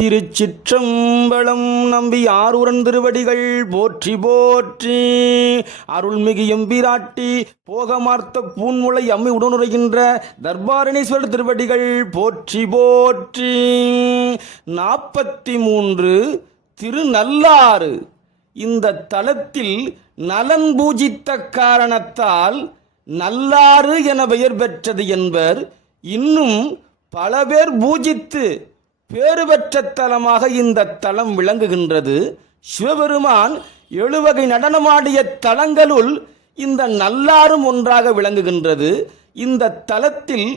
திருச்சிற்றம்பலம் நம்பி ஆரூரன் திருவடிகள் போற்றி போற்றி. அருள்மிகு எம்பிராட்டி போகமார்த்த பூன்முளை அம்மை உடனுரைகின்ற தர்பாரணீஸ்வரர் திருவடிகள் போற்றி போற்றி. நாற்பத்தி மூன்று திருநல்லாறு இந்த தலத்தில் நலன் பூஜித்த காரணத்தால் நல்லாறு என பெயர் பெற்றது என்பர். இன்னும் பல பேர் பூஜித்து பேறுபெற்ற தலமாக இந்த தலம் விளங்குகின்றது. சிவபெருமான் எழுவகை நடனமாடிய தலங்களுள் இந்த நல்லாரும் ஒன்றாக விளங்குகின்றது. இந்த தலத்தில்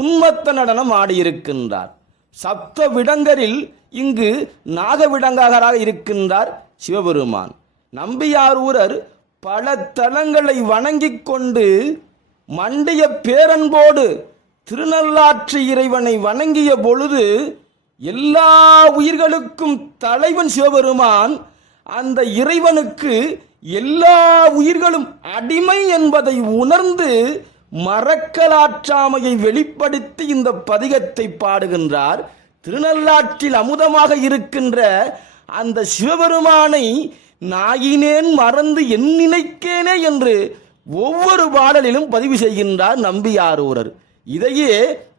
உண்மத்த நடனம் ஆடியிருக்கின்றார். சப்த விடங்கரில் இங்கு நாகவிடங்காகராக இருக்கின்றார் சிவபெருமான். நம்பியாரூரர் பல தலங்களை வணங்கிக் கொண்டு மண்டிய பேரன்போடு திருநள்ளாற்று இறைவனை வணங்கிய பொழுது எல்லா உயிர்களுக்கும் தலைவன் சிவபெருமான் அந்த இறைவனுக்கு எல்லா உயிர்களும் அடிமை என்பதை உணர்ந்து மறக்கலாற்றாமையை வெளிப்படுத்தி இந்த பதிகத்தை பாடுகின்றார். திருநள்ளாற்றில் அமுதமாக இருக்கின்ற அந்த சிவபெருமானை நாயினேன் மறந்து என் நினைக்கேனே என்று ஒவ்வொரு பாடலிலும் பதிவு செய்கின்றார் நம்பியாரூரர். இதையே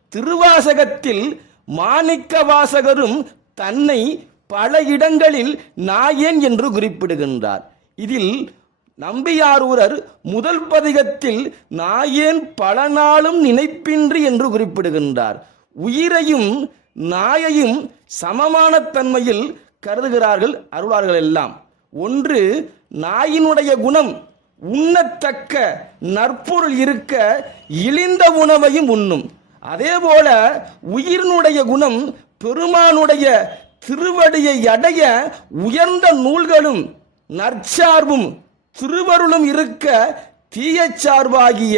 திருவாசகத்தில் மாணிக்க வாசகரும் தன்னை பல இடங்களில் நாயேன் என்று குறிப்பிடுகின்றார். இதில் நம்பியாரூரர் முதல் பதிகத்தில் நாயேன் பல நாளும் நினைப்பின்றி என்று குறிப்பிடுகின்றார். உயிரையும் நாயையும் சமமான தன்மையில் கருதுகிறார்கள் அருளார்கள் எல்லாம் ஒன்று நாயினுடைய குணம் உண்ணத்தக்க நற்பொருள் இருக்க இழிந்த உணவையும் உண்ணும். அதேபோல உயிரினுடைய குணம் பெருமானுடைய திருவடியை அடைய உயர்ந்த நூல்களும் நற்சார்பும் திருவருளும் இருக்க தீயச் சார்பாகிய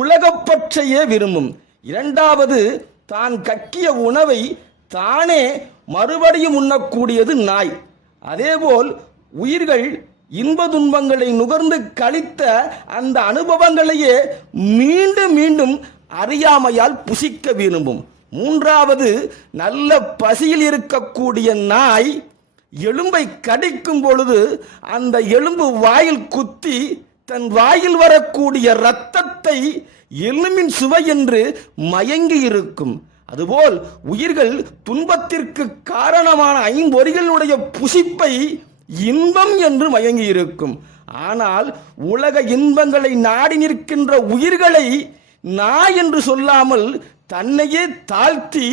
உலகப்பற்றையே விரும்பும். இரண்டாவது தான் கக்கிய உணவை தானே மறுபடியும் உண்ணக்கூடியது நாய். அதேபோல் உயிர்கள் இன்ப துன்பங்களை நுகர்ந்து கழித்த அந்த அனுபவங்களையே மீண்டும் மீண்டும் அறியாமையால் புசிக்க விரும்பும். மூன்றாவது நல்ல பசியில் இருக்கக்கூடிய நாய் எலும்பை கடிக்கும் பொழுது அந்த எலும்பு வாயில் குத்தி தன் வாயில் வரக்கூடிய இரத்தத்தை எலும்பின் சுவை என்று மயங்கி இருக்கும். அதுபோல் உயிர்கள் துன்பத்திற்கு காரணமான ஐம்பொறிகளுடைய புசிப்பை இன்பம் என்று மயங்கி இருக்கும். ஆனால் உலக இன்பங்களை நாடி நிற்கின்ற உயிர்களை நாய் என்று சொல்லாமல் தன்னையே தாழ்த்தி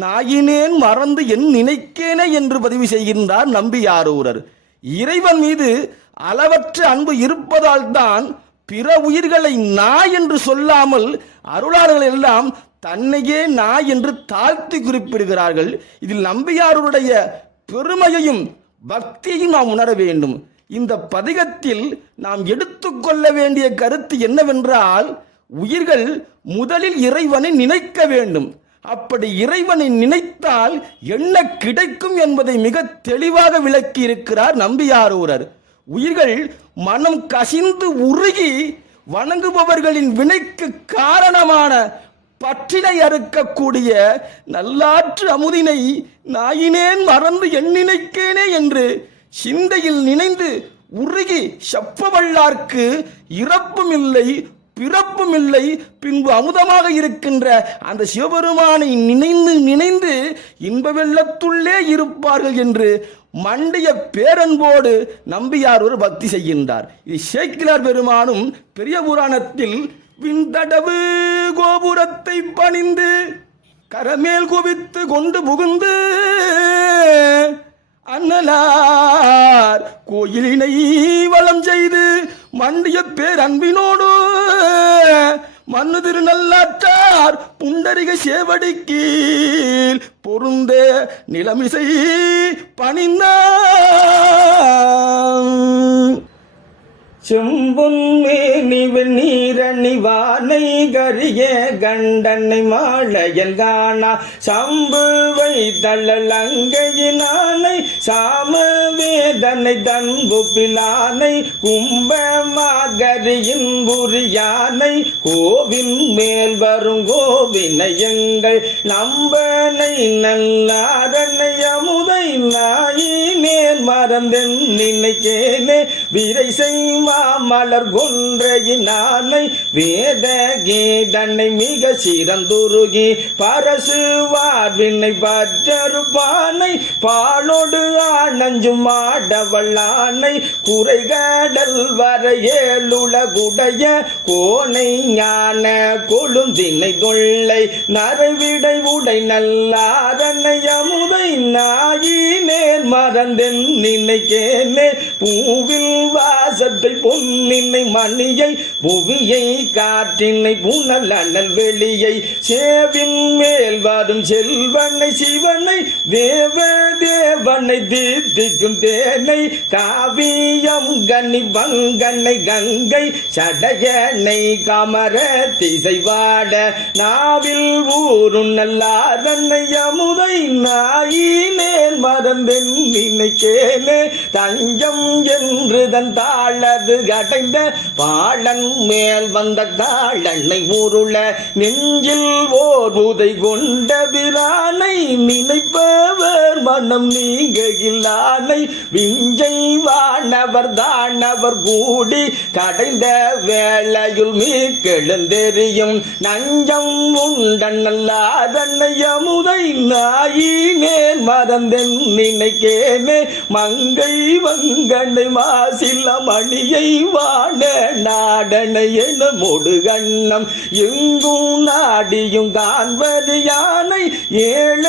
நாயினேன் மறந்து என் நினைக்கேனே என்று பதிவு செய்கின்றார் நம்பியாரூரர் இறைவன் மீது அளவற்ற அன்பு இருப்பதால் தான் பிற உயிர்களை நாய் என்று சொல்லாமல் அருளாளர்கள் எல்லாம் தன்னையே நாய் என்று தாழ்த்தி குறிப்பிடுகிறார்கள். இதில் நம்பியாருடைய பெருமையையும் பக்தியையும் நாம் உணர வேண்டும். இந்த பதிகத்தில் நாம் எடுத்துக்கொள்ள வேண்டிய கருத்து என்னவென்றால் உயிர்கள் முதலில் இறைவனை நினைக்க வேண்டும். அப்படி இறைவனை நினைத்தால் என்ன கிடைக்கும் என்பதை மிக தெளிவாக விளக்கி இருக்கிறார் நம்பியாரூரர் உயிர்கள் மனம் கசிந்து உருகி வணங்குபவர்களின் வினைக்கு காரணமான பற்றினை அறுக்கக்கூடிய நல்லாற்று அமுதினை நாயினேன் மறந்து எண்ணினைக்கேனே என்று சிந்தையில் நினைந்து உருகி செப்பவல்லார்க்கு இறப்பும் இல்லை பிறப்பும் இல்லை பின்பு அமுதமாக இருக்கின்ற அந்த சிவபெருமானை நினைந்து நினைந்து இன்ப வெள்ளத்துள்ளே இருப்பார்கள் என்று மண்டிய பேரன்போடு நம்பியார் ஒரு பக்தி செய்கின்றார். இது சேக்கிலார் பெருமானும் பெரிய புராணத்தில் விண்தடவு கோபுரத்தை பணிந்து கரமேல் குவித்து கொண்டு புகுந்து அண்ணலார் கோயிலினை வளம் செய்து மண்டிய பேர் அன்பினோடு மண்ணு திருநல்லாற்றார் புண்டரிக சேவடி பொருந்த நிலமிசை பணிந்த செம்பொன்மேனி வெந்நீரணி வானை கரிய கண்டனை மாளையல் காணா. சம்புவை தள்ளலங்கையினானை சாம வேதனை தன்பு பிலானை கும்ப மாகரியின் புரியானை கோவின் மேல் வரும் கோவினயங்கள் நம்பனை நல்லாரனை அமுதை நாயினேன் மறந்தென் நினைக்கேனே. விரை செய்மா மலர் கொன்றையினானை வேத கீதனை மிக சிறந்துருகி பரசுவார் விண்ணை பற்றருப்பானை பாலோடு ஆனஞ்சும் ஆடவள்ளானை குறைகடல் வர ஏழுலகுடைய கோனை ஞான கொழுந்தினை தொல்லை நரைவிடை உடை நல்லாரனை அமுதை நாயினேன் மறந்தென் நினைக்கேனே. பூவில் வாசத்தை பொன்னினை மணியை புவியை காற்றினை புனல் அனல் வெளியை. சேவின் மேல் வரும் செல்வனை சிவனை தேவ தேவனை தீர்த்திக்கும் தே சேனை காவியம் கனி வங்கனை கங்கை சடையனை கமர திசைவாட நாவில் ஊரும் நல்லாதன்னை அமுதை நாயினேன் மறந்தென் நினைக்கேனே தஞ்சம் என்று தன் தாழது கடைந்த பாழன் மேல் வந்த தாழன்னை ஊருள நெஞ்சில் ஓர் உதை கொண்ட பிரானை நினைப்பவர் மனம் நீங்க இல்லானை விஞ்சை வானவர் தானவர் கூடி கடைந்த வேளையுள் மீக்கெழுந்தெறியும் நஞ்சம் உண்டன் அல்லாதன்னை அமுதை நாயினேன் மறந்தென் நினைக்கேனே மங்கை வங்கனை மாசில்ல மணியை வாண நாடனை என முடுகண்ணம் எங்கும் நாடியும் காண்பது யானை ஏழ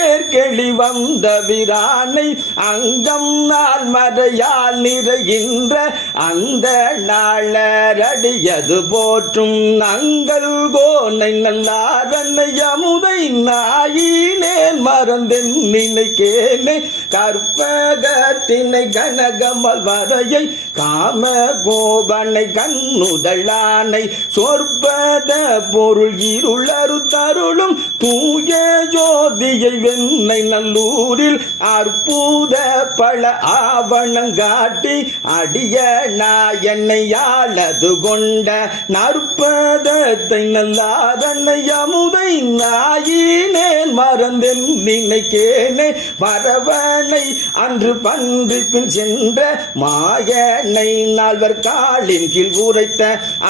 ஏற்கெளி வந்த பிரானை அங்கம் நாள் மறையால் நிறைகின்ற அந்த நாளரடியது போற்றும் நங்கள் கோனை நல்லாரன்னை அமுதை நாயினேன் மறந்தென் நினைக்கேனே. கற்பகத்தினை கனகமல் வரையை காம கோபனை கண்ணுதழானை சொற்பத பொருள் இருளரு தருளும் தூய ஜோதியை வெண்ணை நல்லூரில் அற்புத பல ஆவணங்காட்டி அடிய நாயனை ஆளது கொண்ட நற்பதத்தை நல்லாதன்னை அமுதை நாயினே. மறந்தென் நினைக்கேனே மரவனை அன்று பன்று பின் சென்ற மாயனை நால்வர் காலின் கீழ் உரைத்த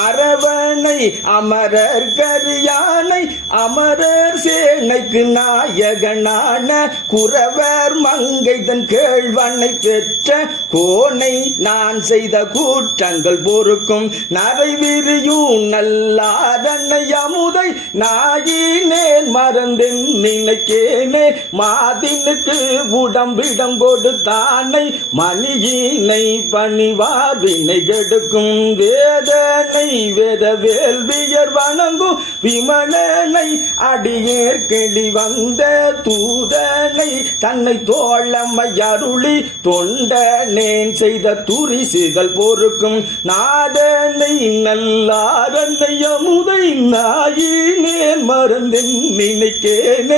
அரவணை அமரர் கரியானை அமரர் சேனைக்கு நாயகனான குறவர் மங்கை தன் கேழ்வனை பெற்ற கோனை நான் செய்த கூற்றங்கள் பொறுக்கும் நரைவிரியும் நல்லாதன்னை அமுதை நாயினேன் மறந்தென் நினைக்கேனே மாதினுக்கு உடம்பிடம் கொடுத்தானை மணியினை பணிவார் வினை கெடுக்கும் வேதனை வேத வேள்வியர் வணங்கும் விமலனை அடியேற்கெளி வந்த தூதனை தன்னை தோழமை அருளி தொண்டனேன் செய்த துரிசுகள் பொறுக்கும் நாதனை நல்லாரன்னை அமுதை நாயினேன் மறந்தென் நினைக்கேனே.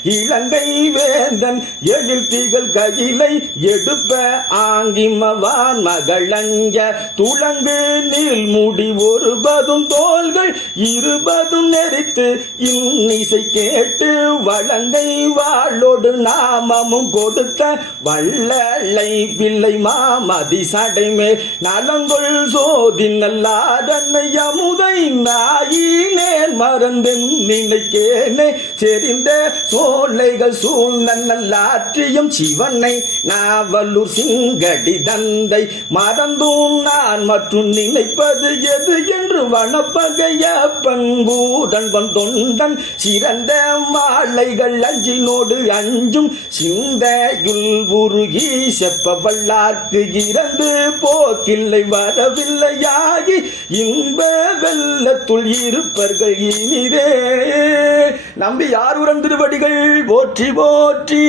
இலங்கை வேந்தன் எழில் திகழ் கையிலை எடுப்ப ஆங்கிமவான் மகளஞ்ச துளங்கு நீள் முடி ஒருபதும் தோள்கள் இருபதும் நெறித்து இன்னிசை கேட்டு வழங்கை வாழோடு நாமமும் கொடுத்த வள்ளலை பிள்ளை மாமதி சடைமேல் நலங்கொள் சோதி நல்லாதன்னை அமுதை நாயினேன் மறந்து நினைக்கேனே. செறிந்த சோ சோலைகள் சூழ்ந்த நல்லாற்றியும் சிவனை நாவலூர் சிங்கடி தந்தை மறந்தும் நான் மற்றும் நினைப்பது எது என்று வனப்பகையப்பன் பூதன்பன் தொண்டன் சிறந்த மாலைகள் அஞ்சினோடு அஞ்சும் சிந்தையுள் உருகி செப்ப வல்லார்க்கு இறந்து போக்கில்லை வரவில்லையாகி இன்ப வெள்ளத்துள் இருப்பர்கள் இனிதே. நம்பி யார் உரந்திருவடிகள் போற்றி போற்றி.